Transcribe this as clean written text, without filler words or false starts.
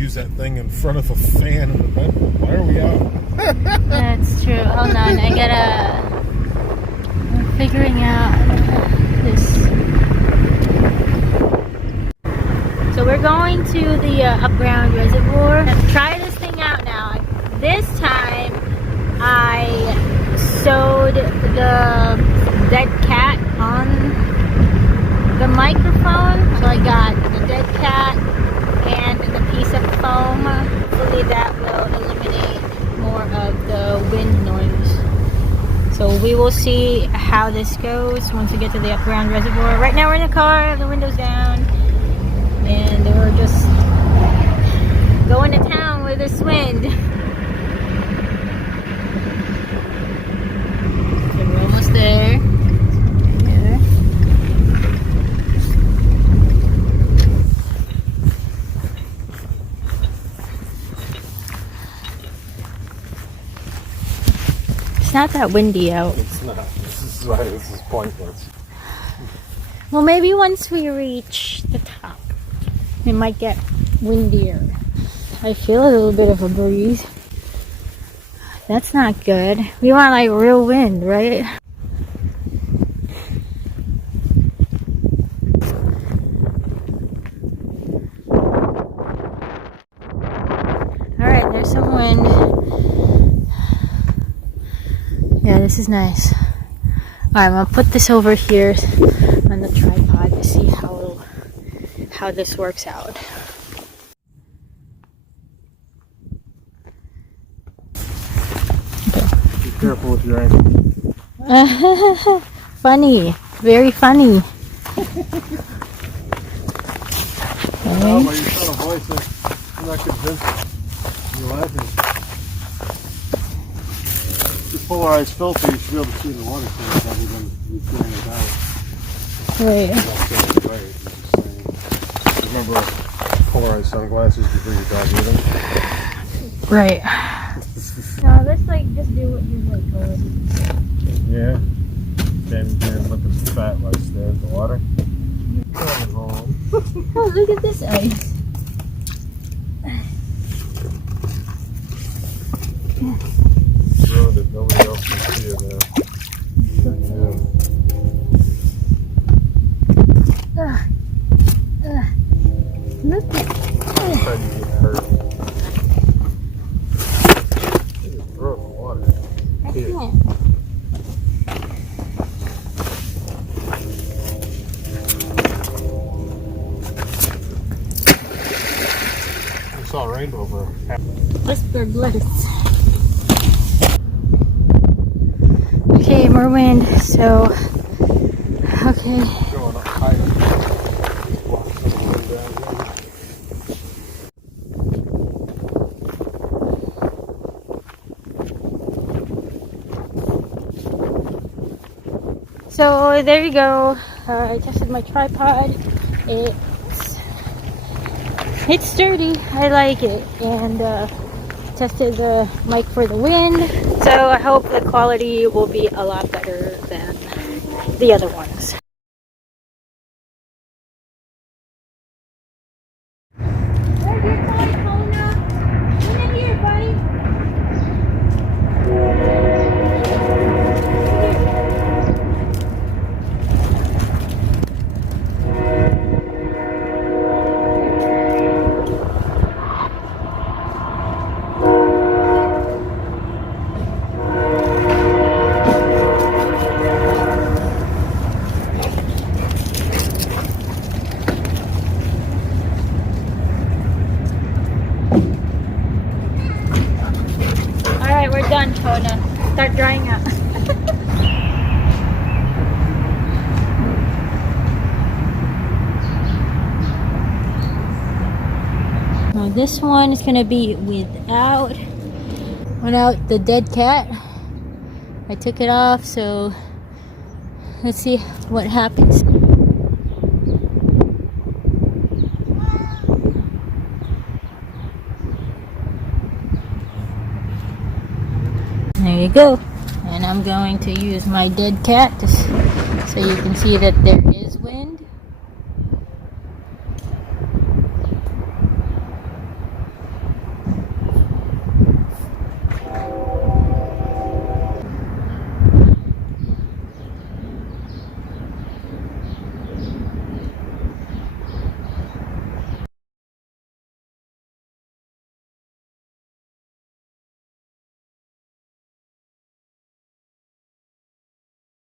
use that thing in front of a fan in the bedroom. Why are we out? That's true. Hold on, I'm figuring out this. So we're going to the upground reservoir. Let's try this thing out now. This time I sewed the dead cat on the microphone. So I got the dead cat and the piece of foam. Hopefully that will eliminate more of the wind noise. So we will see how this goes once we get to the upground reservoir. Right now we're in the car, the windows down, and we're just going to town with this wind. Okay, we're almost there. It's not that windy out. It's not. This is pointless. Well, maybe once we reach the top, it might get windier. I feel a little bit of a breeze. That's not good. We want like real wind, right? Alright, there's some wind. Yeah, this is nice. Alright, I'm gonna put this over here on the tripod to see how this works out. Okay. Be careful with your ankle. Funny, very funny. Oh, but you're trying to voice it. I'm not convinced. You're laughing. Your polarized filter, you should be able to see the water color rather than you feeling it out. Right. I'm not saying it's right. I'm just saying. Remember polarized sunglasses before you dog eat them? Right. No, let's like just do what you like already. Yeah. Then look at the fat lights there at the water. Coming home. Oh, look at this ice. Road that nobody else can see it now. Look at Trying to get hurt. Just throw it in the water. I can't. I saw a rainbow for Whisper bliss. Okay, more wind, so okay. going up higher. So there you go. I tested my tripod. It's sturdy. I like it, and tested the mic for the wind. So I hope the quality will be a lot better than the other ones. Done, Kona. Start drying up. Now this one is gonna be without the dead cat. I took it off, so let's see what happens. There you go. And I'm going to use my dead cat so you can see that they're